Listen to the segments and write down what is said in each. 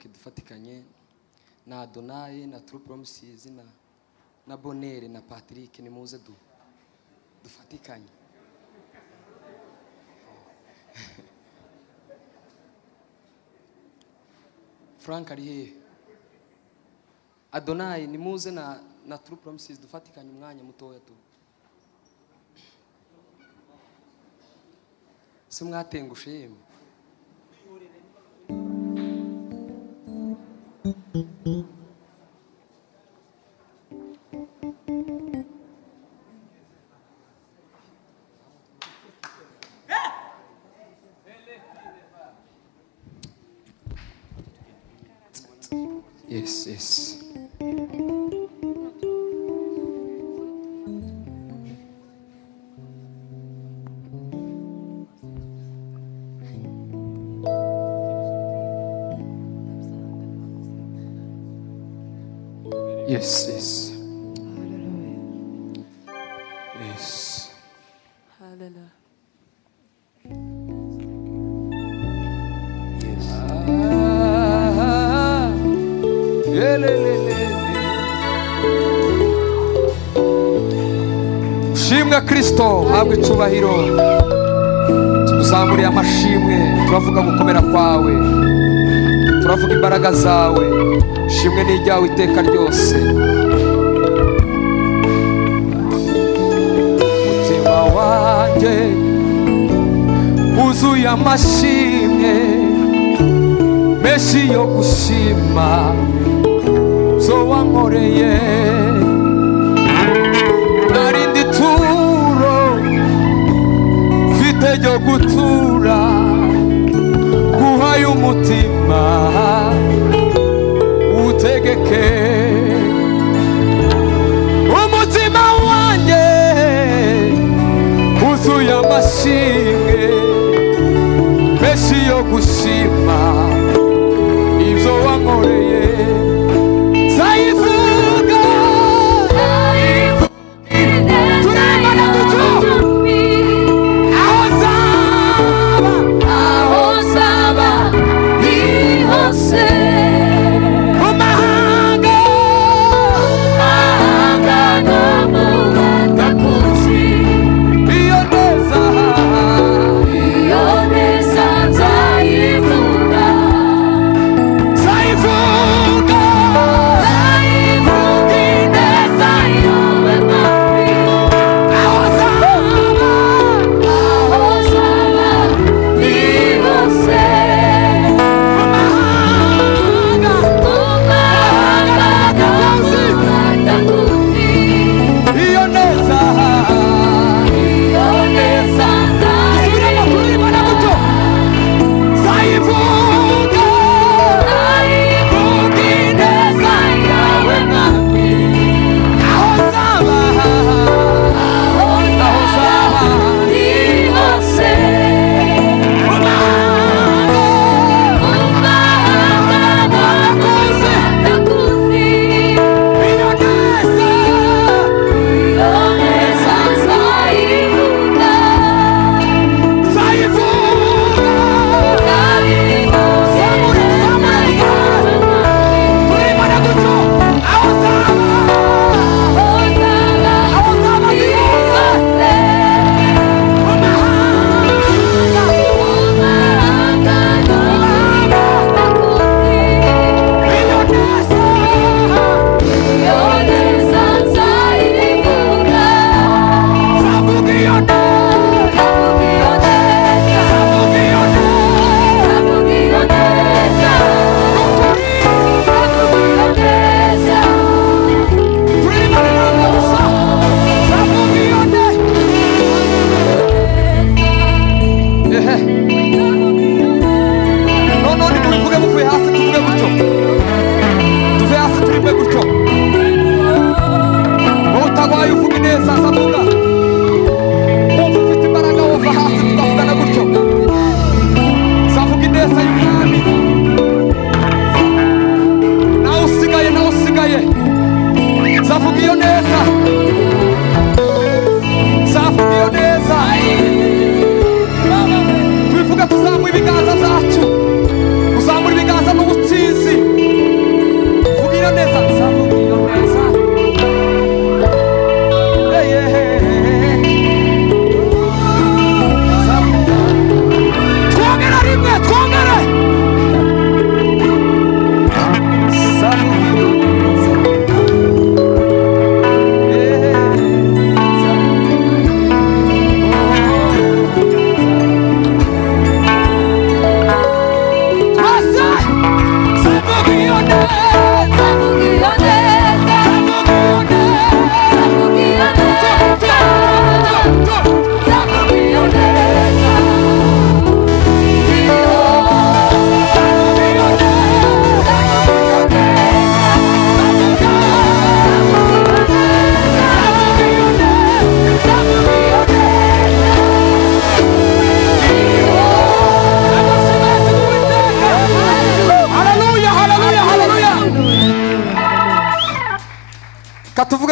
kidufatikanye na Adonai na True Promises na Bonere na Patrick, ni muze dufatikanye. Frank ari he? Adonai ni muze na True Promises dufatikanye umwanya mutoya tu. Simwatengushe yemwe. Yes, yes. Yes, yes. Hallelujah. Yes. Hallelujah. Shimwe Kristo, habwe cyubahiro. Tuzamuriye amashimwe, turavuga gukomera kwawe, turavuga imbaraga zawe. Shimwe n'ijyawe iteka ryose. Mutima wanjye wuzuye amashimwe menshi yo gushima zo wankoreye. Narindi turo mfite ryo gutura guhaye umutima utegeke. Umutima wanjye wuzuye amashimwe menshi yo gushima ibyo wankoreye. Zayivuga turemana ducu aho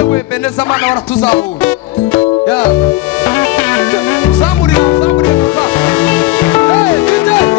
ngo Ebeneza Mana waratuzahura. Yeah. Zamurira papa. Hey, DJ.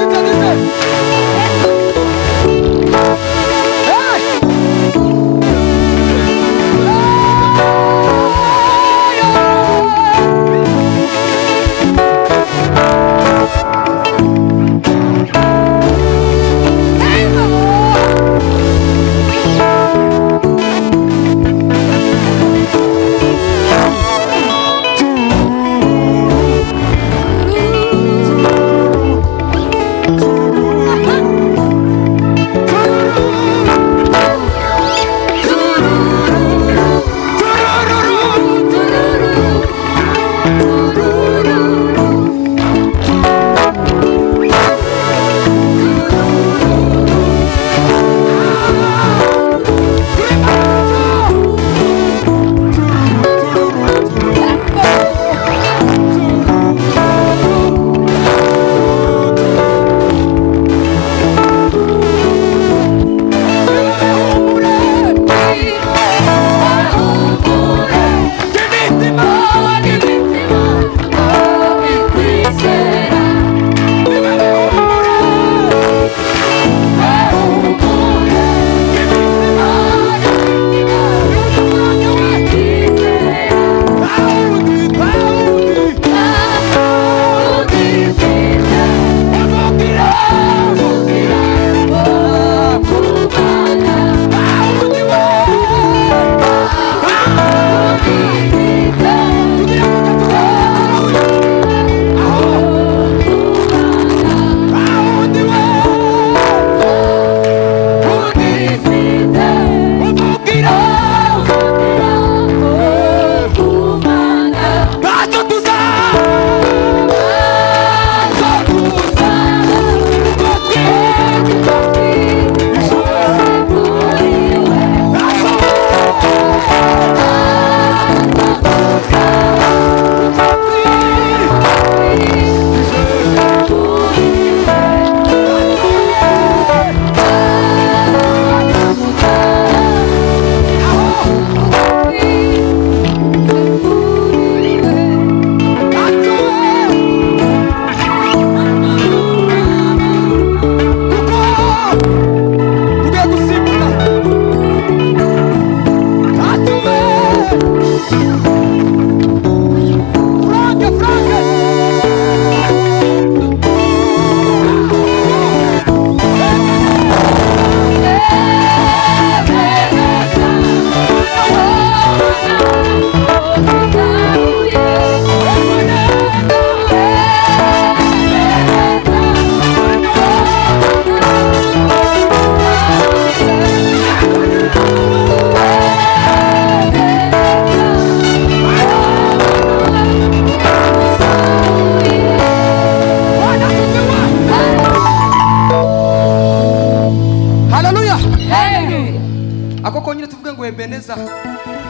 Ebeneza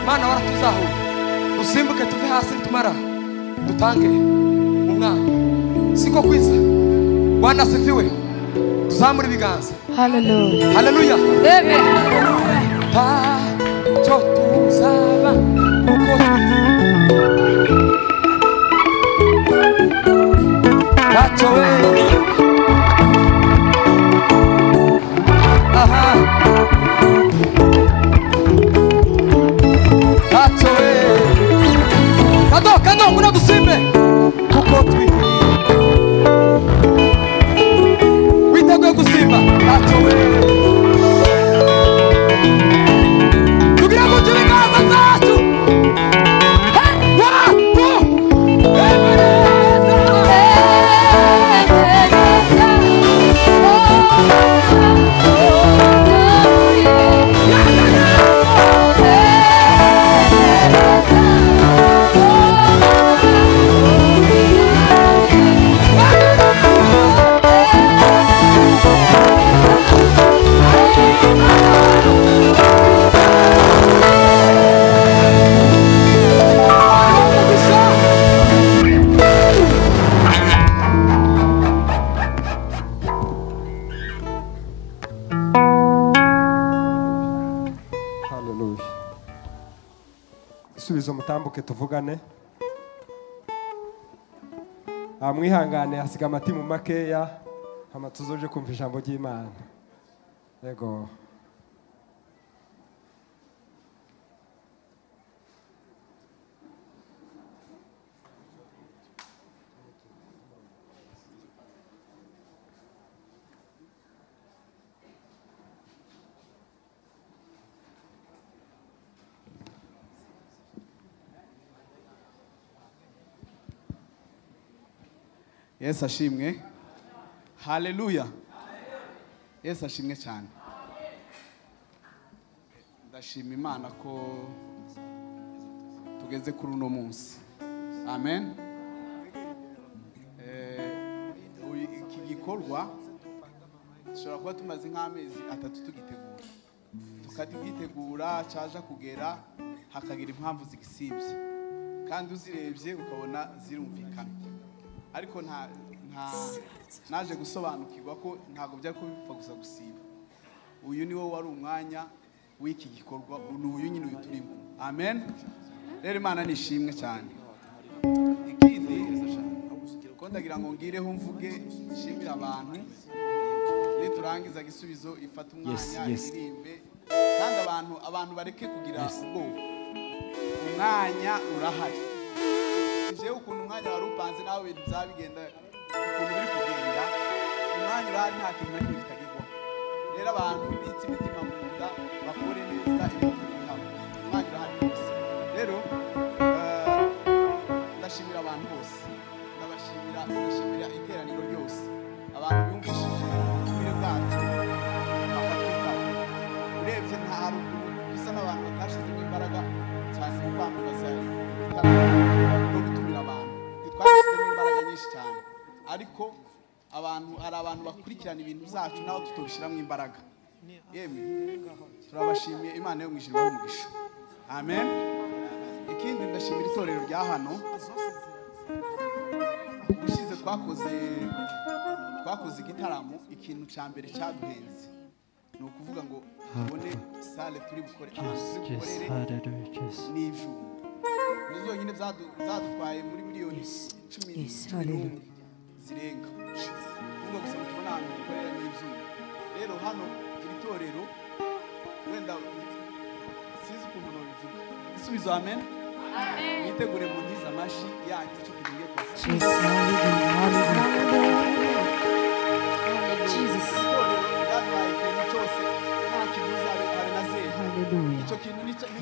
Mana waratuzahura. Dusimbuke tuve hasi tumara dutange umwanya. Siko kwiza. Bwana asifiwe. Tuzamure ibiganza. Hallelujah. Hallelujah. Amen. Cho tuzaba uko Tacho Kado muna dusimbe kuko twi witeguye gusimba tacho we tugira ngo turi gaza zacu wa igisubizo mutambuke tuvugane. Mwihangane hasiga amatimu makeya hama tuzoje kumva ijambo ry'Imana. Yego. Yesu ashimwe. Haleluya. Yesu ashimwe cyane. Ndashima Imana ko tugeze kuri uno munsi. Amen. Iki gikorwa dushobora kuba tumaze nk'amezi 3 tugitegura. Tukagitegura cyaje kugera hakagira impamvu zigisibye. Kandi uzirebye ukabona zirumvikana. Ariko naje gusobanukirwa ko ntago byari kubipfa gusa gusiba. Uyu niwe wari umwanya w'iki gikorwa, uyu nyine uyu turimo. Amen. Rero Imana nishimwe cyane. Ikindi ko ndagira ngo ngireho mvuge nshimira abantu. Ni turangiza gisubizo ifata umwanya irimbe. Kandi abantu bareke kugira ubwoba. Umwanya urahari. Je ukuntu umwanya wari upanze nawe ibintu byabigenda ukuntu biri kugenda umwanya urahari nta kintu na kimwe kitagirwa. Rero abantu bitse imitima mu nda bakore neza ibintu bihamwe. Umwanya urahari gusa. Rero ndashimira abantu bose. Ndashimira iteraniro ryose. Abantu bumvishije ubutumire bwacu bafatwita. Urebye nta haruguru bisa n'abantu batashizemo imbaraga cyane mu kwamamaza cyane. Ariko hari abantu bakurikirana ibintu byacu naho tutobishiramo imbaraga. Yemwe turabashimiye Imana yo mwijuru umugisha. Amen. Ikindi ndashimira itorero rya hano. Gushize twakoze igitaramo, ikintu cya mbere cyaduhenze ni ukuvuga ngo tubone sale turi bukore n'ijuru. Nizo nyine zadutwaye muri miliyoni 10 zirenga. Ubwo gusa tubona ahantu dukorera n'ibyuma. Rero hano iri torero wenda sizi ukuntu nobivuga. Isubizo amen. Mwitegure mu ntiza amashi yanyu cyo kugiye kwasa. Jesus.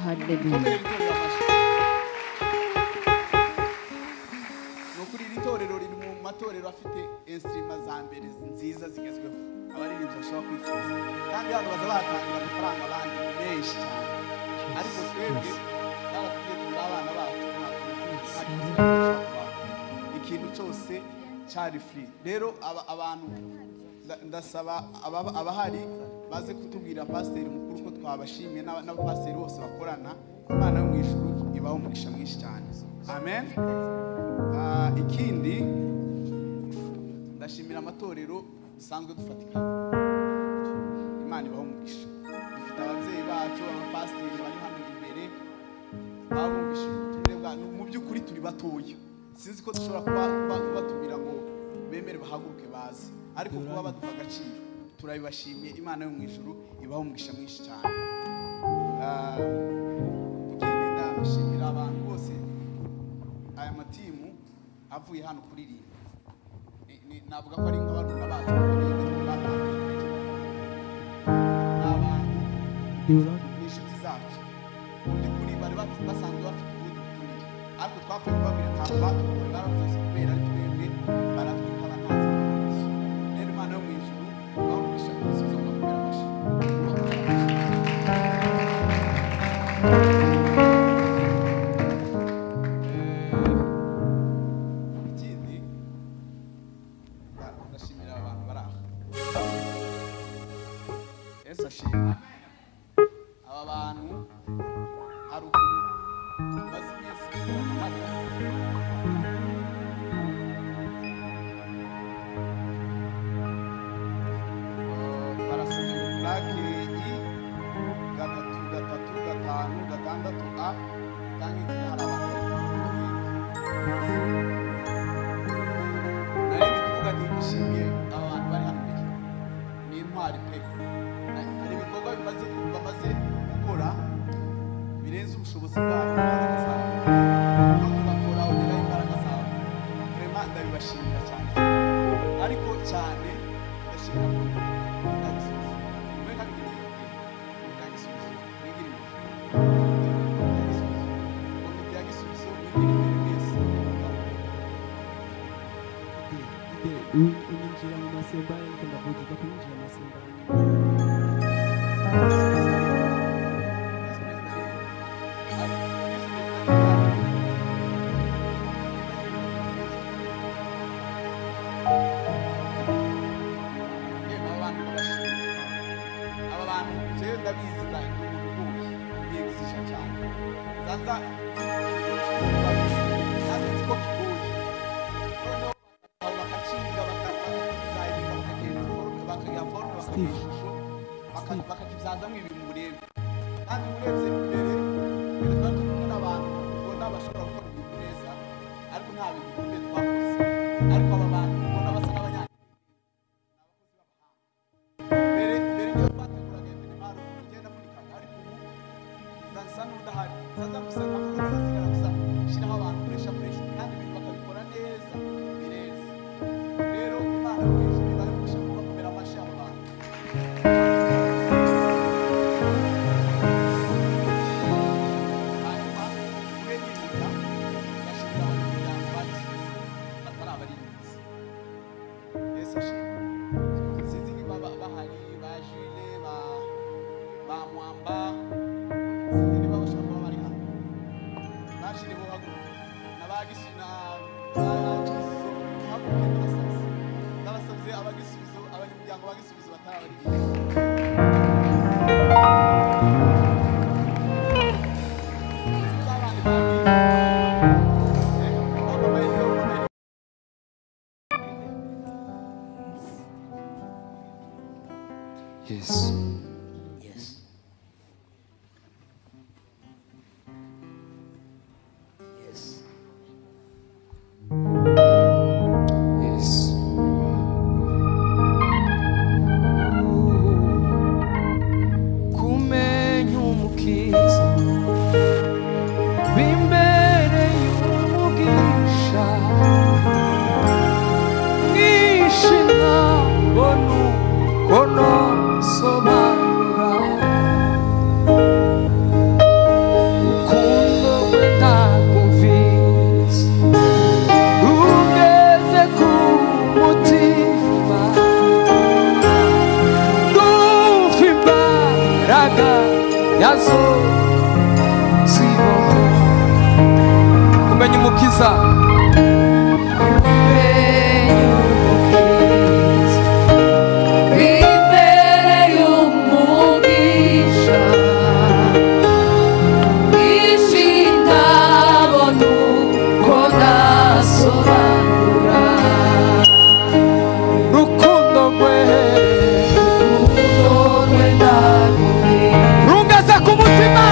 Hallelujah. Hallelujah. Itorero riri mu matorero afite instruments za mbere nziza zigezweho. Abaririmbyi bashobora kwifuza. Kandi hano baza batangira amafaranga abandi menshi cyane. Ariko twebwe baratubwiye turi abana bacu ikintu cyose cyari free. Rero abantu ndasaba abahari baze kutubwira pasiteri mukuru ko twabashimiye n'abapasiteri bose bakorana. Imana yo mu ijuru ibaho umugisha mwinshi cyane. Amen. Ikindi ndashimira amatorero dusanzwe dufatikana. Imana ibaho umugisha. Dufite ababyeyi bacu abapasiteri bari hano imbere babumvishije ubutumire bwa mu by'ukuri turi batoya. Sinzi ko dushobora kubatumira ngo bemere bahaguruke baze, ariko kuba baduha agaciro turabibashimiye. Imana yo mu ijuru ibaho umugisha mwinshi cyane. Ikindi ndashimira abantu bose aya matimu avuye hano kuririmba. Navuga ko ari nk'abaruna bacu n'abantu n'inshuti zacu. Kuri bari basanzwe bafite ubundi butumire, ariko twapfuye kubabwira ntabwo batugoye, baravuze kubera ari twebwe baratwita batazi. Rero Imana yo mu ijuru bamugisha kuzizo kubera amashi. Aba bantu haruguru bazi neza barasomye plaque I 3 3 5 6 A itangitse bakakibazamo ibintu murebe kandi urebye imbere twari turi kumwe n'abantu ubona bashobora gukora ibintu neza ariko nta bintu bikomeye twakoze ariko aba bantu ubona basa n'abanyantege mbere niyo twateguraga evenimari ugenda murikana ariko ubu zasa n'udahari zaza gusa nkavuga zasigara gusa shyiraho abantu puresha kandi ibintu bakabikora neza bireza rero imana y'ubwishyu ibaye umugisha kuba kumera amashyi abo bantu Yes. Yes. Yes. Yes. Kumenya umukiza bimbere y'umugisha mwishina bonu kono sobanura urukundo rwe ntakumvise rugeze ku mutima ndumva imbaraga yazo ziboha kumenya umukiza Rugeze ku mutima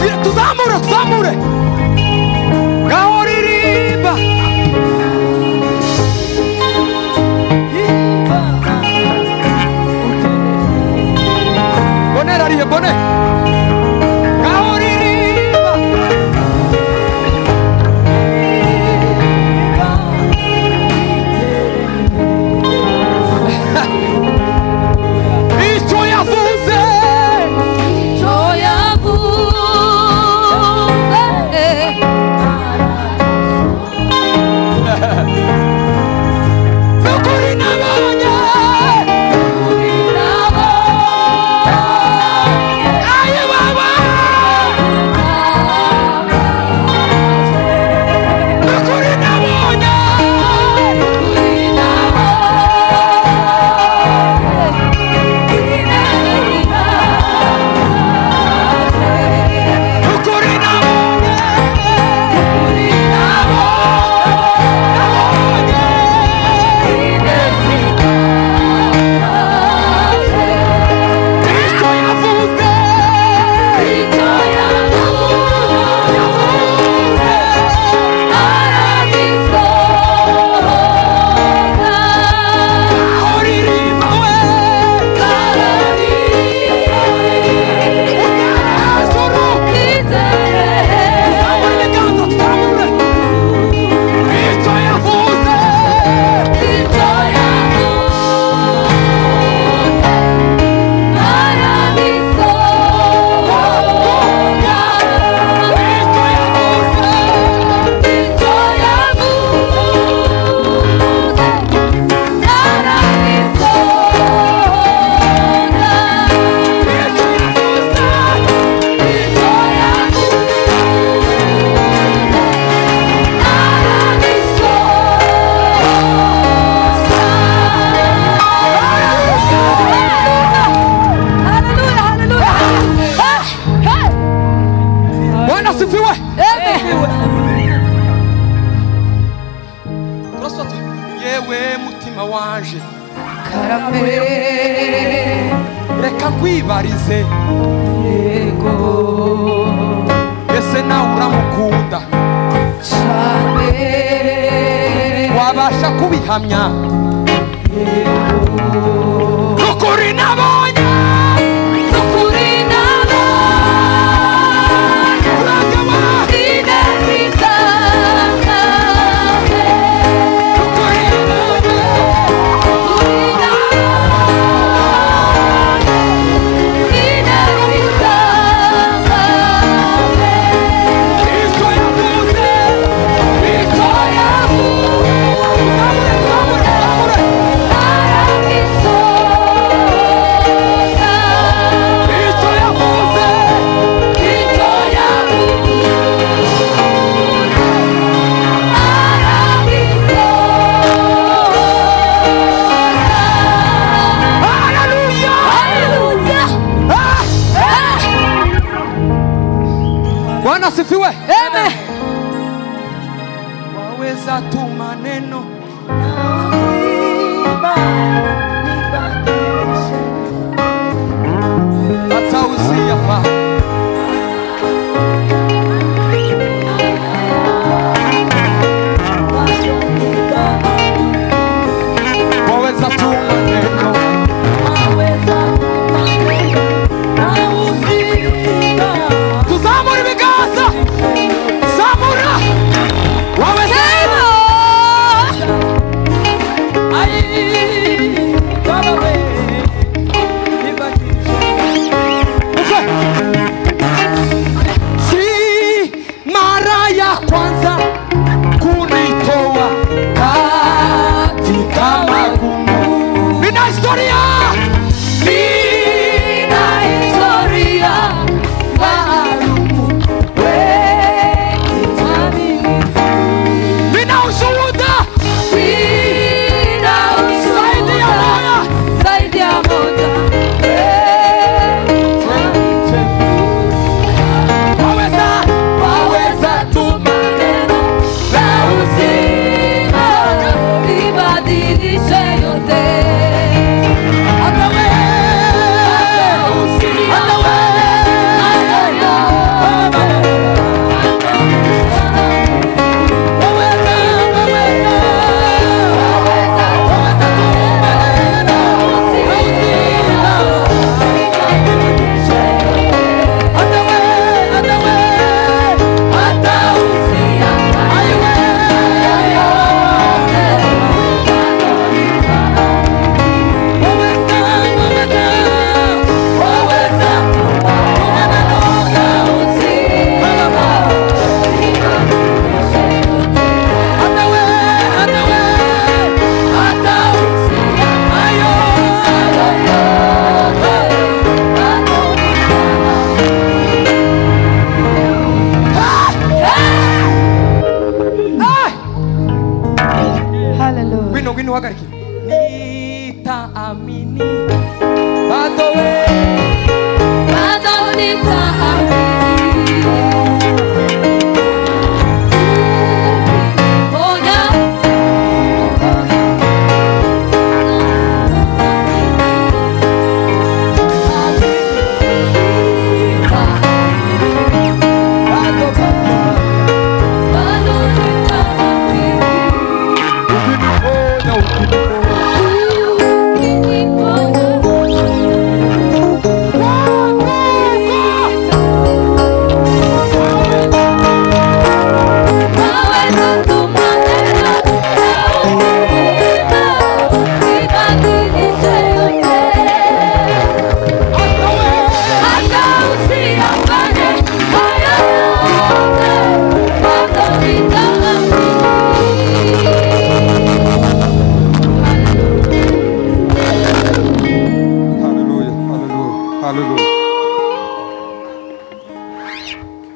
Tuzamure, tuzamure, tuzamure. Ngaho ririmba. Bonera rihe, bone. Ngaho ririmba. Icyo yavuze. Yewe mutima wanje reka kwibarize yego ese nawe uramukunda cyane wabasha kubihamya ukuri nabonye Asifiwe. Amen. Waweza tu maneno hata usiyafa. Waweza tu maneno tuzamure ibiganza. Samura waweza si mara ya kwanza kunitoa katika magumu. Nina historia maalumu, nina ushuhuda zaidi ya moja. Waweza tu maneno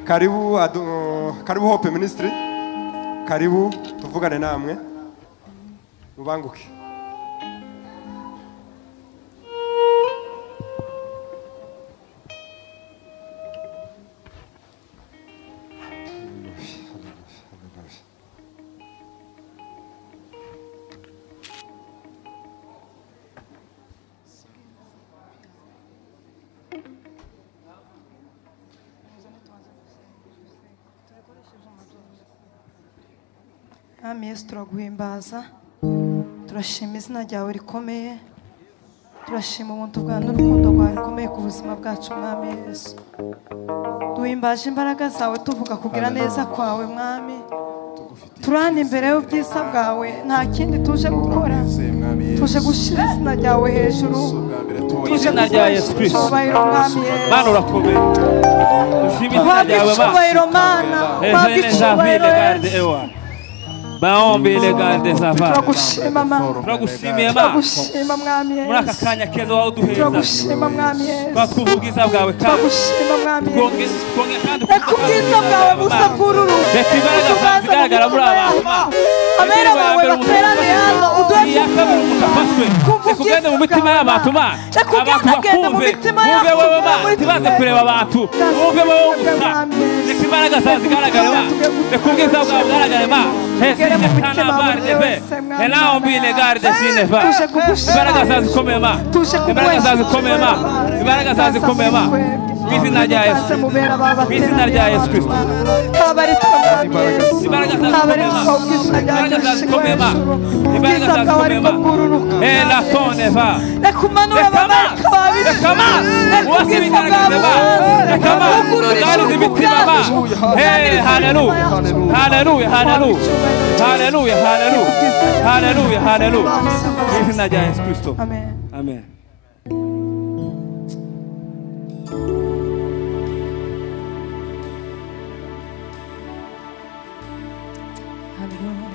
karibu Hope Ministry, karibu tuvugane namwe mubanguke. Mwami Yesu turaguhimbaza, turashima izina ryawe rikomeye, turashima ubuntu bwawe n'urukundo rwawe rukomeye ku buzima bwacu Mwami Yesu. Duhimbaje imbaraga zawe tuvuga kugira neza kwawe Mwami, turahana imbere y'ubwiza bwawe, nta kindi tuje gukora, tuje gushyira izina ryawe hejuru, tuje rya Yesu Kristo. icyubahiro Mwami Yesu. Mana urakomeye, dushima izina ryawe icyubahiro Mana, wabwe icyubahiro Yesu. Baombe legande zava. Turagushima Mana, Turagushimiye Mana. turagushima Mwami Muri aka Yesu. kanya keza waduheza. Turagushima Mwami Yesu. Twakuvugiza bwawe kandi. Turagushima Mwami Yesu. Twongeye kandi Reka ubwiza bwawe busa bw'ururu. Reka imbaraga zawe zigaragara muri aba bantu. Abera bawe bateraniye hano uduhe Reka ugende mu mitima y'abantu Mana. Abantu bakumve. Wumve wowe Mana. Ntibaze kureba abantu. Wumve wowe gusa. Reka imbaraga zawe zigaragare Mana. Reka ubwiza bwawe bugaragare Mana. Hesije kana bari deve. Enao mbile garde sineva. Imbaraga zawe zikomeye Mana. Imbaraga zawe zikomeye Mana. Imbaraga zawe zikomeye Mana. Mwizina rya Yesu. Mwizina rya Yesu Kristo. kabari twamwami Yesu. Imbaraga zawe Kabari zikomeye Mana. twabwiza Imbaraga zawe ryacu zikomeye Mana. Imbaraga ubwiza zawe bwawe zikomeye ariko Mana. bwururuka. Ela toneva. Reka umanure abamarika babiri. Reka Mana. Reka Wose ubwiza bigaragaze bwawe Mana. Reka Mana. bwugurure Tugarize imitima Mana. Hey, hallelujah. Hallelujah, hallelujah. Hallelujah, hallelujah. Hallelujah, hallelujah. Mwizina rya Yesu Kristo. Amen. Amen. Hallelujah.